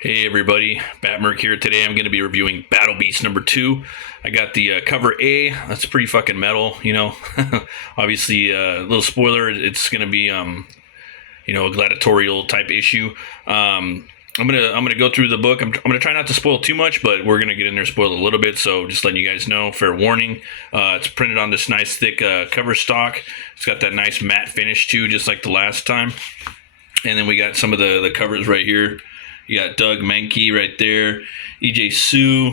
Hey everybody, Batmerk here. Today I'm going to be reviewing Battle Beast number 2. I got the cover A. That's pretty fucking metal, you know. Obviously, a little spoiler. It's going to be a gladiatorial type issue. I'm gonna go through the book. I'm gonna try not to spoil too much, but we're gonna get in there spoil a little bit. So just letting you guys know, fair warning. It's printed on this nice thick cover stock. It's got that nice matte finish too, just like the last time. And then we got some of the covers right here. You got Doug Mahnke right there, EJ Sue,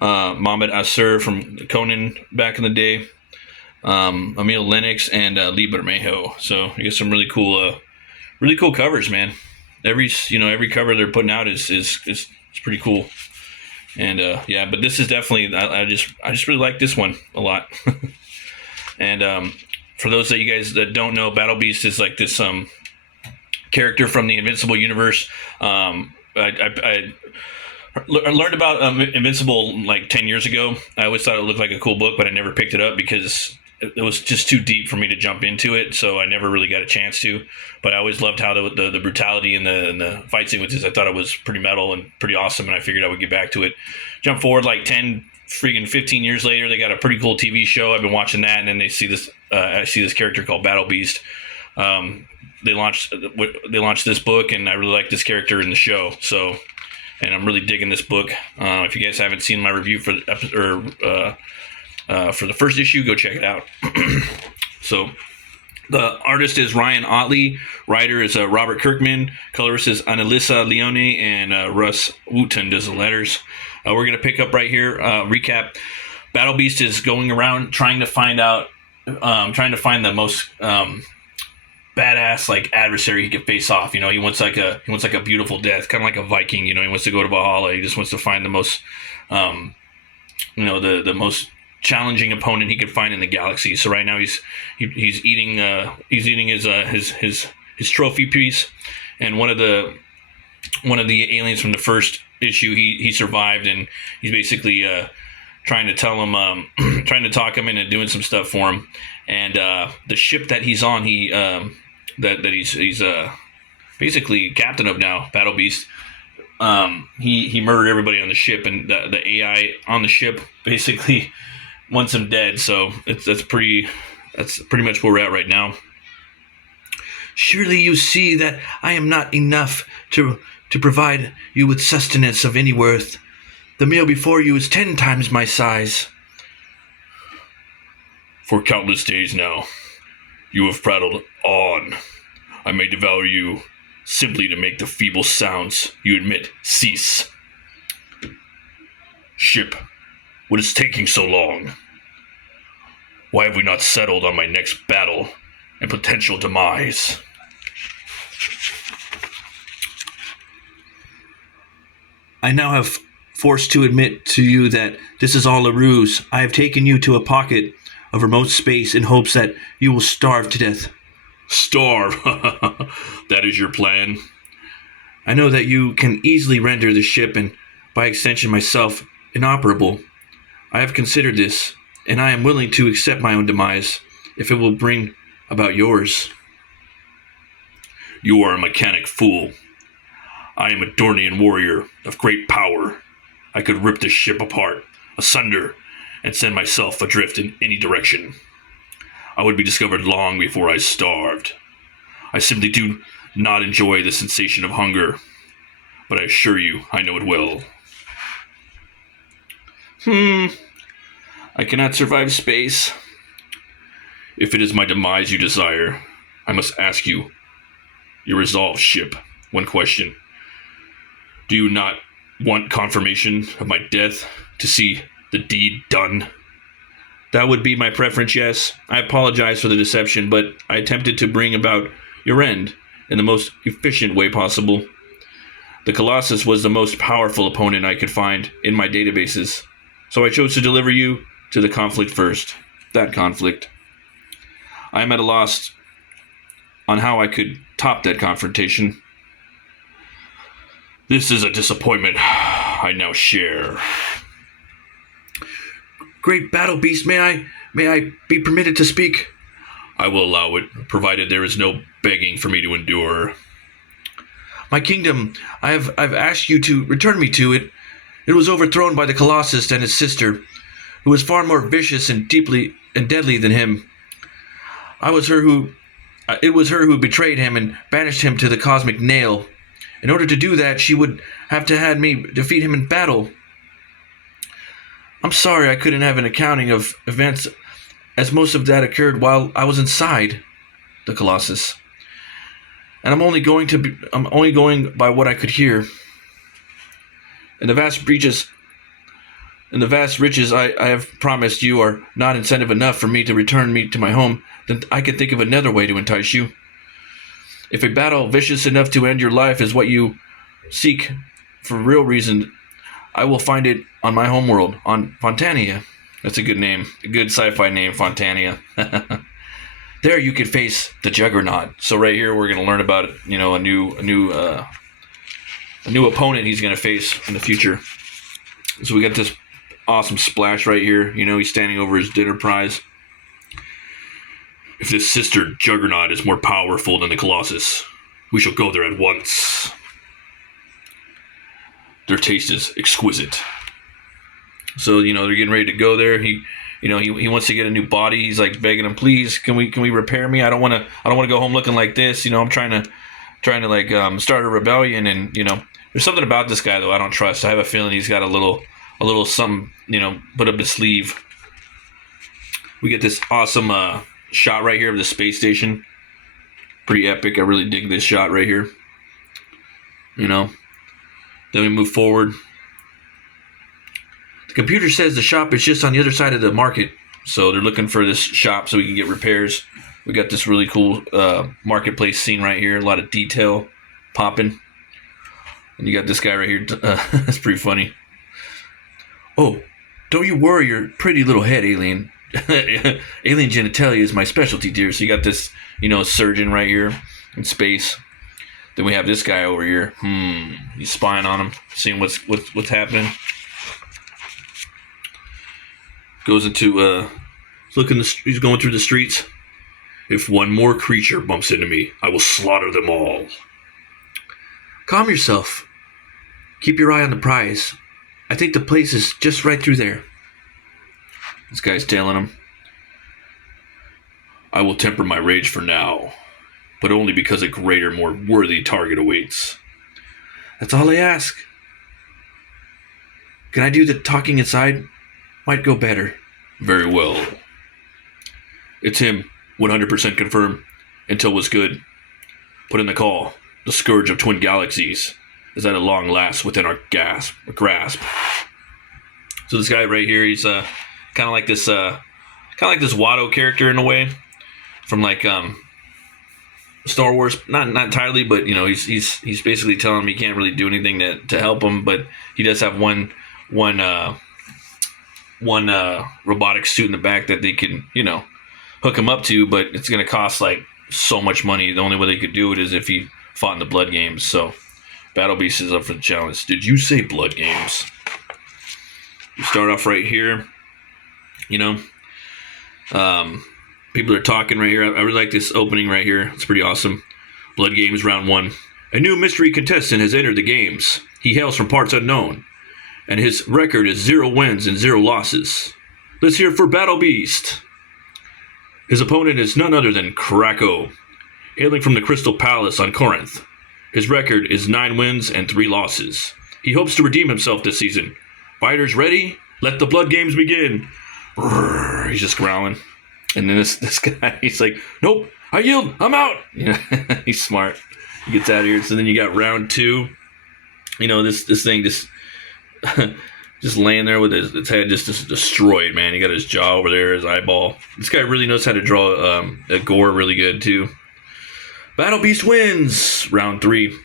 Mohamed Asur from Conan back in the day, Emil Lennox, and Lee Bermejo. So you get some really cool covers, man. Every cover they're putting out is pretty cool. And yeah, but this is definitely I just really like this one a lot. And for those of you guys that don't know, Battle Beast is like this character from the Invincible universe. I learned about Invincible like 10 years ago. I always thought it looked like a cool book, but I never picked it up because it was just too deep for me to jump into it. So I never really got a chance to. But I always loved how the brutality and the fight sequences. I thought it was pretty metal and pretty awesome, and I figured I would get back to it. Jump forward like 15 years later, they got a pretty cool TV show. I've been watching that, and then they see this. I see this character called Battle Beast. They launched this book, and I really like this character in the show. So, and I'm really digging this book. If you guys haven't seen my review for the first issue, go check it out. So, the artist is Ryan Ottley, writer is Robert Kirkman, colorist is Annalisa Leone, and Russ Wooten does the letters. We're gonna pick up right here. Recap: Battle Beast is going around trying to find the most badass like adversary he could face off. You know, he wants like a beautiful death, kind of like a Viking. You know, he wants to go to Valhalla. He just wants to find the most, the most challenging opponent he could find in the galaxy. So right now he's eating his trophy piece, and one of the aliens from the first issue he survived, and he's basically trying to tell him trying to talk him into doing some stuff for him. And the ship that he's on, he's basically captain of now, Battle Beast. He murdered everybody on the ship, and the AI on the ship basically wants him dead. So that's pretty much where we're at right now. Surely you see that I am not enough to provide you with sustenance of any worth. The meal before you is 10 times my size. For countless days now, you have prattled on. I may devour you simply to make the feeble sounds you admit cease. Ship, what is taking so long? Why have we not settled on my next battle and potential demise? I now have forced to admit to you that this is all a ruse. I have taken you to a pocket of remote space in hopes that you will starve to death. Starve? That is your plan? I know that you can easily render the ship, and by extension myself, inoperable. I have considered this, and I am willing to accept my own demise if it will bring about yours. You are a mechanic fool. I am a Dornian warrior of great power. I could rip this ship apart, asunder, and send myself adrift in any direction. I would be discovered long before I starved. I simply do not enjoy the sensation of hunger, but I assure you I know it well. I cannot survive space. If it is my demise you desire, I must ask you your resolve, ship. One question. Do you not want confirmation of my death to see the deed done? That would be my preference, yes. I apologize for the deception, but I attempted to bring about your end in the most efficient way possible. The Colossus was the most powerful opponent I could find in my databases, so I chose to deliver you to the conflict first. That conflict. I am at a loss on how I could top that confrontation. This is a disappointment I now share. Great Battle Beast, may I be permitted to speak? I will allow it, provided there is no begging for me to endure. My kingdom, I've asked you to return me to it. It was overthrown by the Colossus and his sister, who was far more vicious and deeply and deadly than him. It was her who betrayed him and banished him to the cosmic nail. In order to do that, she would have to had me defeat him in battle. I'm sorry I couldn't have an accounting of events, as most of that occurred while I was inside the Colossus. And I'm only going by what I could hear. And the vast riches I have promised you are not incentive enough for me to return me to my home, then I can think of another way to entice you. If a battle vicious enough to end your life is what you seek for real reason, I will find it on my homeworld, on Fontania. That's a good name. A good sci-fi name, Fontania. There you could face the Juggernaut. So right here we're going to learn about, a new opponent he's going to face in the future. So we got this awesome splash right here. He's standing over his dinner prize. If this sister Juggernaut is more powerful than the Colossus, we shall go there at once. Their taste is exquisite. So, they're getting ready to go there. He wants to get a new body. He's like begging him, please, can we repair me? I don't want to go home looking like this. I'm trying to start a rebellion. And, there's something about this guy, though, I don't trust. I have a feeling he's got a little something, put up his sleeve. We get this awesome shot right here of the space station. Pretty epic. I really dig this shot right here. Then we move forward. The computer says the shop is just on the other side of the market. So they're looking for this shop so we can get repairs. We got this really cool marketplace scene right here. A lot of detail popping. And you got this guy right here. That's pretty funny. Oh, don't you worry your pretty little head, alien. Alien genitalia is my specialty, dear. So you got this, surgeon right here in space. Then we have this guy over here. He's spying on him, seeing what's happening. Goes into he's going through the streets. If one more creature bumps into me, I will slaughter them all. Calm yourself. Keep your eye on the prize. I think the place is just right through there. This guy's tailing him. I will temper my rage for now, but only because a greater, more worthy target awaits. That's all I ask. Can I do the talking inside? Might go better. Very well. It's him. 100% confirm. Intel was good. Put in the call. The scourge of twin galaxies is at a long last within our grasp. So this guy right here, he's kind of like this Watto character in a way, from like Star Wars. Not entirely, but he's basically telling him he can't really do anything to help him, but he does have one robotic suit in the back that they can hook him up to, but it's going to cost like so much money. The only way they could do it is if he fought in the Blood Games. So Battle Beast is up for the challenge. Did you say Blood Games? You start off right here. People are talking right here. I really like this opening right here. It's pretty awesome. Blood Games round 1. A new mystery contestant has entered the games. He hails from parts unknown, and his record is 0 wins and 0 losses. Let's hear it for Battle Beast. His opponent is none other than Krakow, hailing from the Crystal Palace on Corinth. His record is 9 wins and 3 losses. He hopes to redeem himself this season. Fighters ready? Let the Blood Games begin. He's just growling. And then this guy, he's like, nope, I yield, I'm out. He's smart. He gets out of here. So then you got round 2. This thing just just laying there with its head just destroyed, man. He got his jaw over there, his eyeball. This guy really knows how to draw a gore really good, too. Battle Beast wins. Round 3.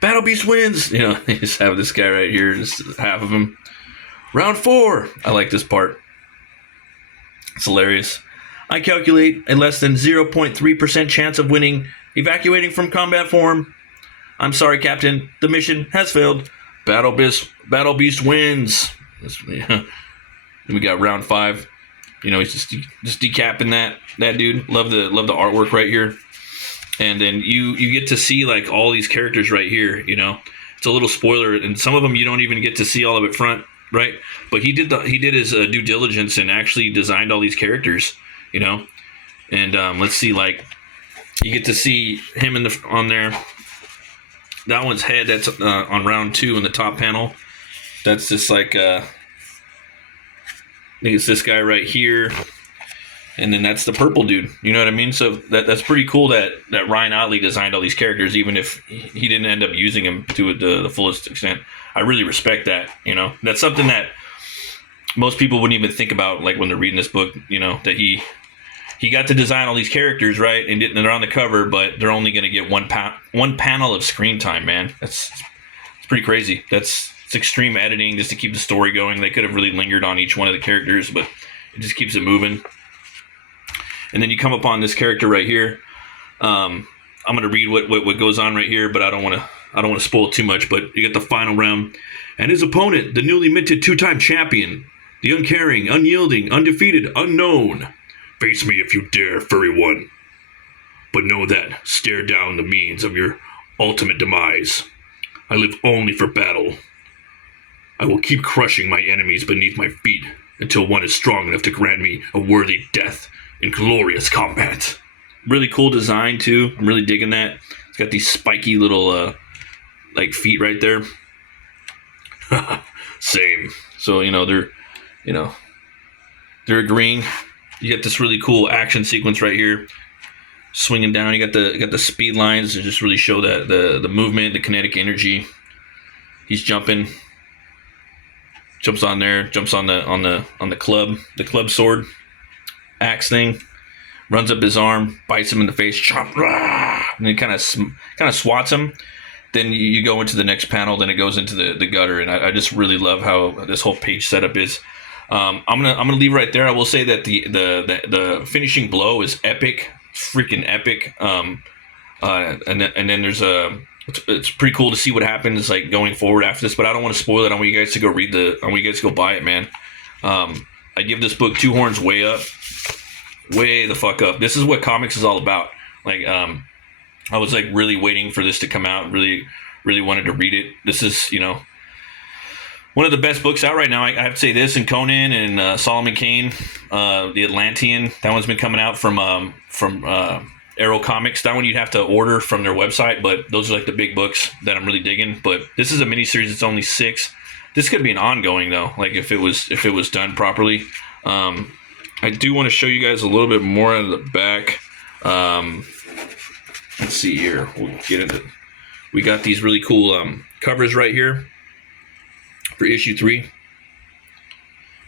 Battle Beast wins. You just have this guy right here, just half of him. Round 4. I like this part. It's hilarious. I calculate a less than 0.3% chance of winning, evacuating from combat form. I'm sorry, Captain. The mission has failed. Battle Beast wins. Then we got round 5. He's just decapping that dude. Love the artwork right here. and then you get to see like all these characters right here. You know, it's a little spoiler, and some of them you don't even get to see all of it front, right? But he did his due diligence and actually designed all these characters. You know, and let's see, like you get to see him on there. That one's head. That's on round 2 in the top panel. That's just like I think it's this guy right here, and then that's the purple dude. You know what I mean? So that's pretty cool that Ryan Ottley designed all these characters, even if he didn't end up using them to the fullest extent. I really respect that. You know, that's something that most people wouldn't even think about, like when they're reading this book. You know, that he got to design all these characters, right? And they're on the cover, but they're only going to get one panel of screen time, man. It's pretty crazy. It's extreme editing just to keep the story going. They could have really lingered on each one of the characters, but it just keeps it moving. And then you come upon this character right here. I'm going to read what goes on right here, but I don't want to spoil too much. But you get the final round, and his opponent, the newly minted 2-time champion, the uncaring, unyielding, undefeated, unknown. Face me if you dare, furry one. But know that, stare down the means of your ultimate demise. I live only for battle. I will keep crushing my enemies beneath my feet until one is strong enough to grant me a worthy death in glorious combat. Really cool design, too. I'm really digging that. It's got these spiky little, like, feet right there. Same. So, they're agreeing. You get this really cool action sequence right here, swinging down. You got the speed lines to just really show that the movement, the kinetic energy. He's jumping, jumps on there, jumps on the club sword, axe thing, runs up his arm, bites him in the face, chop, rah, and then kind of swats him. Then you go into the next panel. Then it goes into the gutter, and I just really love how this whole page setup is. I'm gonna leave right there. I will say that the finishing blow is epic, freaking epic. And then there's it's pretty cool to see what happens like going forward after this. But I don't want to spoil it. I want you guys to go read I want you guys to go buy it, man. I give this book 2 horns way up, way the fuck up. This is what comics is all about. Like I was like really waiting for this to come out. Really, really wanted to read it. This is one of the best books out right now. I have to say this, and Conan and Solomon Kane, the Atlantean. That one's been coming out from Arrow Comics. That one you'd have to order from their website, but those are like the big books that I'm really digging. But this is a miniseries. It's only 6. This could be an ongoing though. Like if it was done properly. I do want to show you guys a little bit more out of the back. Let's see here. We'll get into. We got these really cool covers right here for issue 3.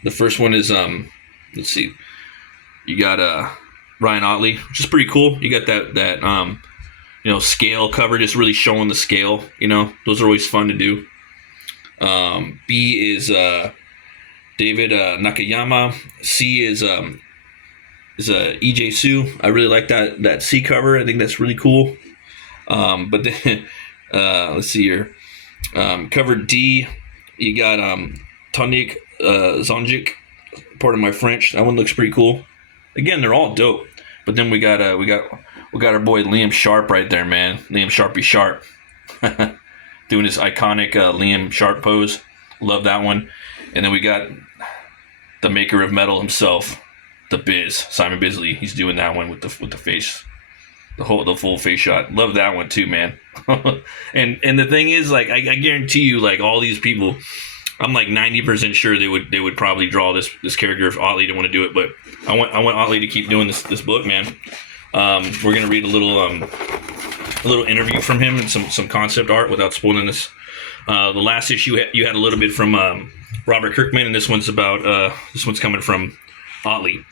The first one is let's see. You got Ryan Ottley, which is pretty cool. You got that scale cover, just really showing the scale. Those are always fun to do. B is David Nakayama. C is EJ Sue. I really like that C cover. I think that's really cool. But then let's see here. Cover D, you got Tonique Zonjic. Part of my French. That one looks pretty cool. Again, they're all dope. But then we got our boy Liam Sharp right there, man. Liam Sharpie Sharp. Doing his iconic Liam Sharp pose. Love that one. And then we got the maker of metal himself, the Biz, Simon Bisley. He's doing that one with the face, the full face shot. Love that one too, man. and the thing is, like, I guarantee you, like all these people, I'm like 90% sure they would probably draw this character if Ottley didn't want to do it. But I want Ottley to keep doing this book, man. We're gonna read a little interview from him and some concept art without spoiling this. The last issue you had a little bit from Robert Kirkman, and this one's coming from Ottley.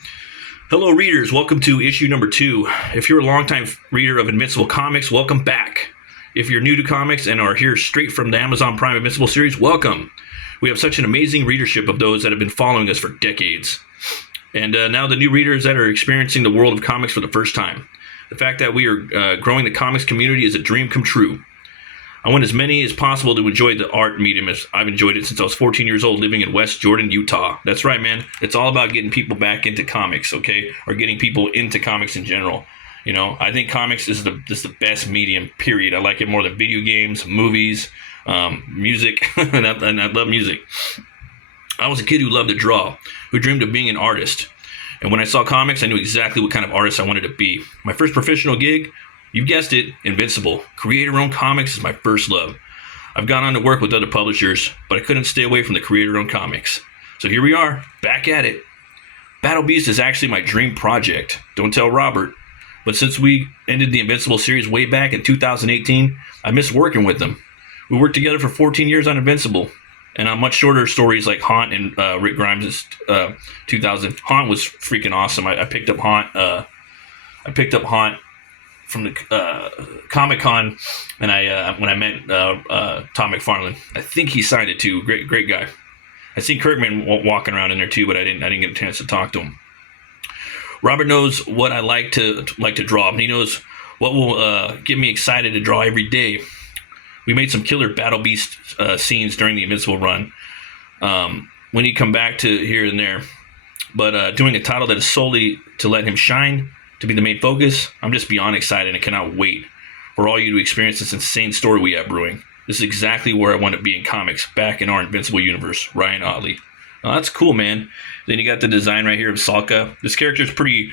Hello, readers. Welcome to issue number 2. If you're a longtime reader of Invincible Comics, welcome back. If you're new to comics and are here straight from the Amazon Prime Invincible series, welcome. We have such an amazing readership of those that have been following us for decades. And now the new readers that are experiencing the world of comics for the first time. The fact that we are growing the comics community is a dream come true. I want as many as possible to enjoy the art medium as I've enjoyed it since I was 14 years old living in West Jordan, Utah. That's right, man. It's all about getting people back into comics, okay? Or getting people into comics in general. You know, I think comics is the best medium. Period. I like it more than video games, movies, music, and I love music. I was a kid who loved to draw, who dreamed of being an artist. And when I saw comics, I knew exactly what kind of artist I wanted to be. My first professional gig, you guessed it, Invincible. Creator-owned comics is my first love. I've gone on to work with other publishers, but I couldn't stay away from the creator-owned comics. So here we are, back at it. Battle Beast is actually my dream project. Don't tell Robert. But since we ended the Invincible series way back in 2018, I miss working with them. We worked together for 14 years on Invincible, and on much shorter stories like Haunt and Rick Grimes' 2000. Haunt was freaking awesome. I picked up Haunt. I picked up Haunt from the Comic-Con, and when I met Tom McFarlane. I think he signed it too. Great guy. I seen Kirkman walking around in there too, but I didn't get a chance to talk to him. Robert knows what I like to draw. He knows what will get me excited to draw every day. We made some killer Battle Beast scenes during the Invincible run. We need to come back to here and there. But doing a title that is solely to let him shine, to be the main focus, I'm just beyond excited and cannot wait for all you to experience this insane story we have brewing. This is exactly where I want to be in comics, back in our Invincible universe. Ryan Otley. Oh, that's cool, man. Then you got the design right here of Salka. This character is pretty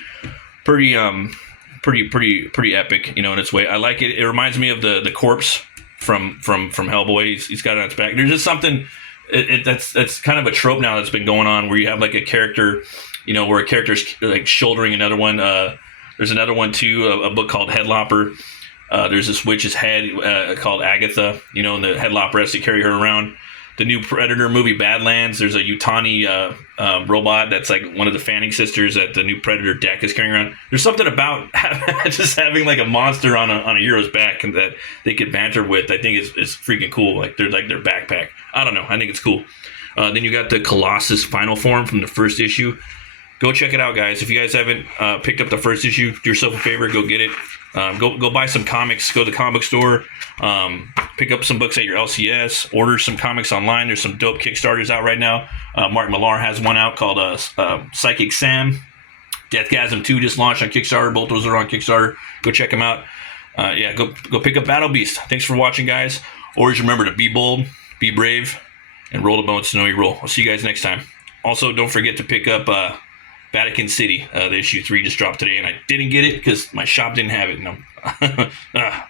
epic, you know, in its way. I like it. It reminds me of the corpse from Hellboy. He's got it on its back. There's just something that's kind of a trope now that's been going on where you have like a character, you know, where a character's like shouldering another one. There's another one too, a book called Headlopper. There's this witch's head called Agatha, you know, and the Headlopper has to carry her around. The new Predator movie Badlands, there's a Yutani robot that's like one of the Fanning sisters that the new Predator deck is carrying around. There's something about just having like a monster on a hero's back and that they could banter with. I think it's freaking cool. Like they're like their backpack. I don't know. I think it's cool. Then you got the Colossus final form from the first issue. Go check it out, guys. If you guys haven't picked up the first issue, do yourself a favor, go get it. Go buy some comics. Go to the comic store. Pick up some books at your LCS. Order some comics online. There's some dope Kickstarters out right now. Mark Millar has one out called Psychic Sam. Deathgasm 2 just launched on Kickstarter. Both those are on Kickstarter. Go check them out. Go pick up Battle Beast. Thanks for watching, guys. Always remember to be bold, be brave, and roll the bones to know you roll. I'll see you guys next time. Also, don't forget to pick up Vatican City. The issue 3 just dropped today, and I didn't get it because my shop didn't have it. No.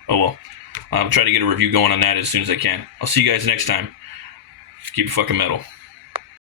Oh well. I'll try to get a review going on that as soon as I can. I'll see you guys next time. Keep it fucking metal.